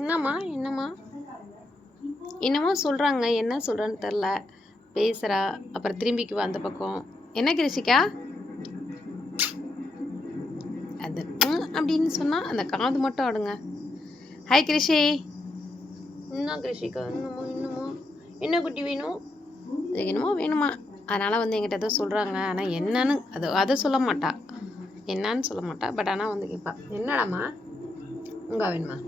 என்னம்மா என்னம்மா என்னமோ சொல்கிறாங்க, என்ன சொல்கிறேன்னு தெரில. பேசுகிறா, அப்புறம் திரும்பிக்குவா அந்த பக்கம். என்ன கிருஷிகா? அது அப்படின்னு சொன்னால் அந்த காது மட்டும் ஆடுங்க. ஹாய் கிருஷி. என்ன கிருஷிகா? இன்னுமா என்ன குட்டி வேணும்? அதுக்கு என்னமோ வேணுமா, அதனால் வந்து என்கிட்ட ஏதோ சொல்கிறாங்க. ஆனால் என்னன்னு அதை சொல்ல மாட்டா, என்னான்னு சொல்ல மாட்டா. பட் ஆனால் வந்து கேட்பா, என்னடாம்மா உங்கா வேணுமா,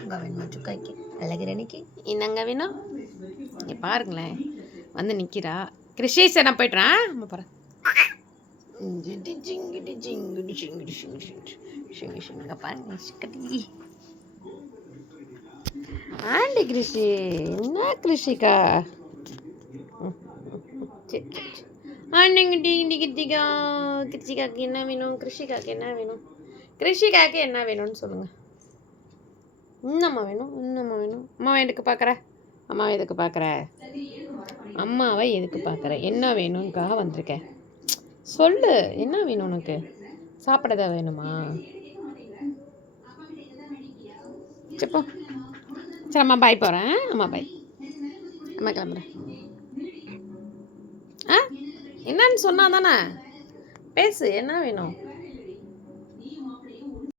உங்கா வேணுமா சுக்காய்க்கு அழகிறனைக்கு என்னங்க வேணும்? இங்கே பாருங்களேன், வந்து நிற்கிறா. கிருஷி சார் நான் போய்ட்றேன். நம்ம போகிறேன். பாருங்க ஆண்டி கிருஷி. என்ன கிருஷிகா? அண்ணங்கிட்டி கிருத்திகா. கிருஷிகாக்கு என்ன வேணும்? கிருஷிகாக்கு என்ன வேணும்? கிருஷிகாக்கு என்ன வேணும்னு சொல்லுங்கள். இன்னம்மா வேணும், இன்னம்மா வேணும். அம்மாவை எதுக்கு பார்க்குற? அம்மாவை எதுக்கு பார்க்குற? அம்மாவை எதுக்கு பார்க்குற? என்ன வேணும்க்காக வந்திருக்கேன். சொல்லு, என்ன வேணும் உனக்கு? சாப்பிட தான் வேணுமா? சரிப்போ. சரி அம்மா பாய் போகிறேன். அம்மா பாய். அம்மா கிளம்புறேன். ஆ என்னன்னு சொன்னா தானே பேசு. என்ன வேணும்?